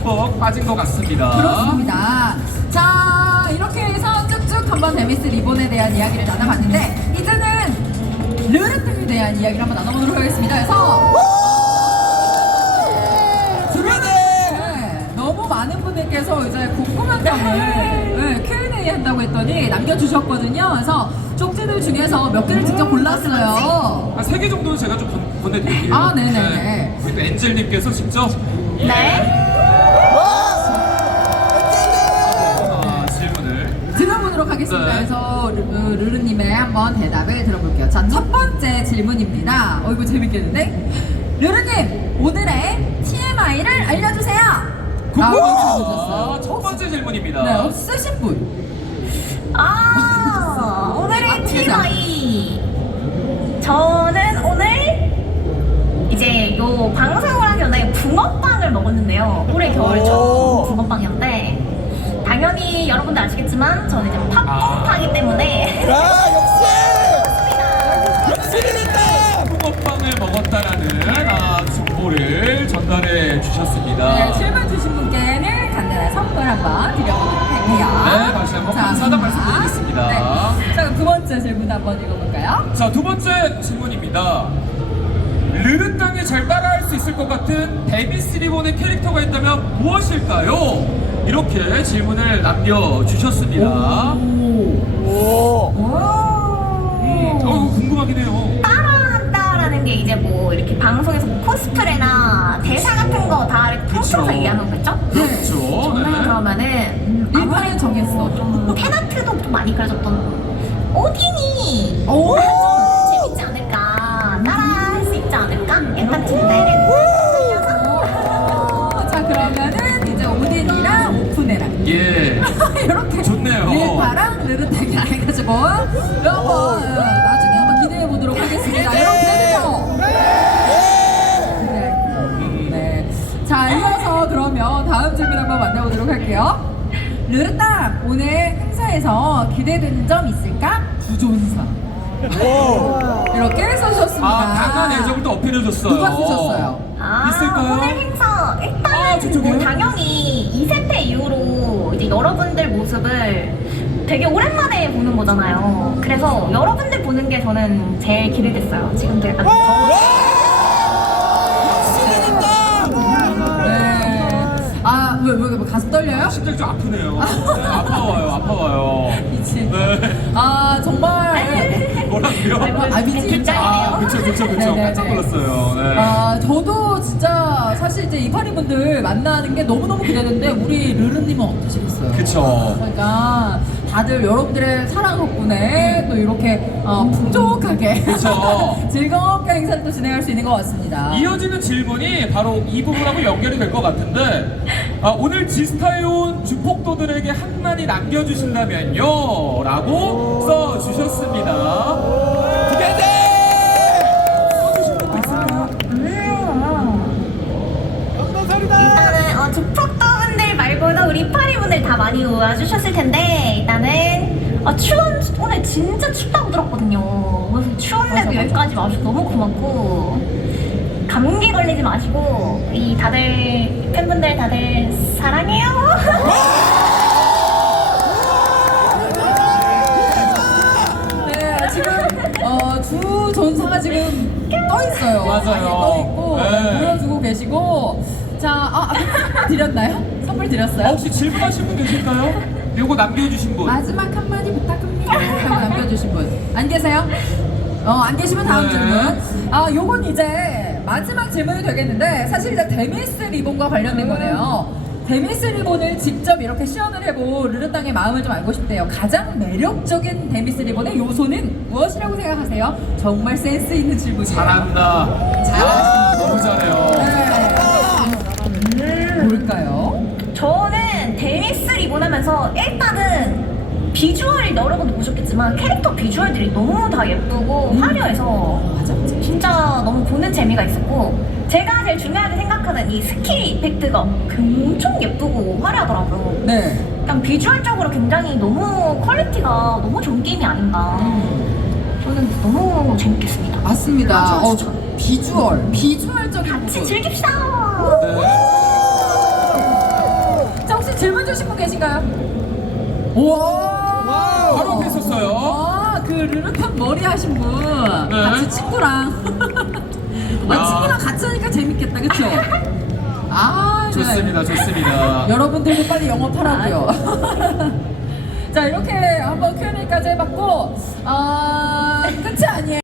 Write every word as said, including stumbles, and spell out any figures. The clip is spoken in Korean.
흠뻑 빠진 것 같습니다. 그렇습니다. 자, 이렇게 해서 쭉쭉 한번 데미스 리본에 대한 이야기를 나눠봤는데 이제는 르르등에 대한 이야기를 한번 나눠보도록 하겠습니다. 그래서 네, 너무 많은 분들께서 이제 궁금한 점을 네, 큐 앤 에이 한다고 했더니 남겨주셨거든요. 그래서 쪽지들 중에서 몇 개를 직접 골랐어요. 한 세 개 정도는 제가 좀 건- 건네드릴게요. 아, 네네네. 우리 또 엔젤님께서 직접 네. 아, 질문을 들어보도록 하겠습니다. 네. 그래서 르, 르- 르르님의 한번 대답을 들어볼게요. 자, 첫 번째 질문입니다. 어, 이거 재밌겠는데? 르르님, 오늘의 티 엠 아이를 알려주세요. 라고 질문주셨어요. 아, 첫 번째 질문입니다. 네, 없으신 분. 아, 오늘의 아, 티 엠 아이. 저는 오늘 이제 요 방송을 하기 전에 붕어빵을 먹었는데요. 올해 겨울 첫 붕어빵이었는데 당연히 여러분들 아시겠지만 저는 이제 팝콘파기 때문에 아 역시 역시니까 붕어빵을 먹었다라는 아, 정보를 전달해 주셨습니다. 네, 질문 주신 분께는 간단한 선물 한번 드려보도록 할게요. 네, 다시 한번 감사하다는 말씀드리겠습니다. 네. 자, 그럼 두 번째 질문 한번 읽어볼까요? 자, 두 번째 질문입니다. 르르 땅에 잘 따라할 수 있을 것 같은 데미스 리본의 캐릭터가 있다면 무엇일까요? 이렇게 질문을 남겨주셨습니다. 오 음, 어, 이거 궁금하긴 해요. 따라한다라는 게 이제 뭐 이렇게 방송에서 뭐 코스프레나 대사 같은 거 다 이렇게 그쵸. 통틀어서 얘기하는 거겠죠? 그렇죠. 저는 네. 그러면은 음, 일판을 아무래도 정했어. 좀 팬아트도 좀 많이 그려졌던 오딘이 오! 재밌지 않을까, 따라할 수 있지 않을까, 약간 뒷날에 어, 자, 그러면은 이제 오딘이랑 오픈해랑 예. 이렇게 좋네요. 일파랑 느긋하게 해가지고 한번 나중에 한번 기대해 보도록 하겠습니다. 여러분 기대되죠? 네. 네. 자, 이어서 그러면 다음 질문 한번 만나보도록 할게요. 르르땅 오늘 행사에서 기대되는 점 있을까? 부존사 이렇게 써주셨습니다. 아, 강한 애정을 또 어필해줬어요. 누가 쓰셨어요? 아, 있을까요? 오늘 행사 일단은 아, 저쪽에요? 뭐 당연히 이 세패 이후로 이제 여러분들 모습을 되게 오랜만에 보는 거잖아요. 그래서 여러분들 보는 게 저는 제일 기대됐어요. 지금도 약간 네. 아, 왜, 왜, 왜 가슴 떨려요? 심장이 좀 아프네요. 네, 아파와요, 아파와요. 미친. 네. 아, 정말. 뭐라고요? 아, 미친. 아, 긴장이네요. 그쵸, 그쵸, 그쵸. 네네네. 깜짝 놀랐어요. 네. 아, 저도 진짜 사실 이제 이파리 분들 만나는 게 너무너무 기대되는데 우리 르르님은 어떠시겠어요? 그쵸. 그러니까 다들 여러분들의 사랑 덕분에 또 이렇게 어, 풍족하게 그쵸. 즐겁게 행사를 또 진행할 수 있는 것 같습니다. 이어지는 질문이 바로 이 부분하고 연결이 될 것 같은데 아, 오늘 지스타에 온 주폭도들에게 한마디 남겨주신다면요 라고 써주셨습니다. 기대돼 써주신 분도 있을까요? 일단은 어, 주폭도분들 말고도 우리 파리분들 다 많이 와주셨을 텐데 일단은 어, 추운 오늘 진짜 춥다고 들었거든요. 그래서 추운데도 맞아, 맞아. 여기까지 와주셔서 너무 고맙고 감기 걸리지 마시고 이 다들 팬분들 다들 사랑해요. 네, 지금 어, 주 전사가 지금 떠 있어요. 맞아요. 아예 떠 있고 네. 보여주고 계시고. 자, 아, 아, 드렸나요? 선물 드렸어요? 아, 혹시 질문하신 분 계실까요? 요거 남겨주신 분. 마지막 한마디 부탁합니다. 하고 남겨주신 분. 안 계세요? 어, 안 계시면 다음 네. 질문. 아, 요건 이제 마지막 질문이 되겠는데, 사실 이제 데미스 리본과 관련된 거네요. 데미스 리본을 직접 이렇게 시연을 해본 르르땅의 마음을 좀 알고 싶대요. 가장 매력적인 데미스 리본의 요소는 무엇이라고 생각하세요? 정말 센스 있는 질문이에요. 잘한다. 잘하십니다. 너무 잘해요. 네. 뭘까요? 저는 데니스 리본 하면서 일단은 비주얼 여러분도 보셨겠지만 캐릭터 비주얼들이 너무 다 예쁘고 화려해서 맞아, 맞아. 진짜 너무 보는 재미가 있었고 제가 제일 중요하게 생각하는 이 스킬 이펙트가 엄청 예쁘고 화려하더라고요. 네. 일단 비주얼적으로 굉장히 너무 퀄리티가 너무 좋은 게임이 아닌가. 저는 너무 재밌겠습니다. 맞습니다. 아주 어, 추천. 비주얼, 비주얼적인 같이 부분. 즐깁시다. 네. 맞추신 분 계신가요? 우와! 바로 앞에 있었어요. 아, 그 르르탕 머리 하신 분. 네. 같이 친구랑. 아, 야. 친구랑 같이 하니까 재밌겠다, 그쵸? 아, 네. 좋습니다, 좋습니다. 여러분들도 빨리 영업하라고요. 자, 이렇게 한번 큐 and A까지 해봤고, 아, 끝이 아니에요.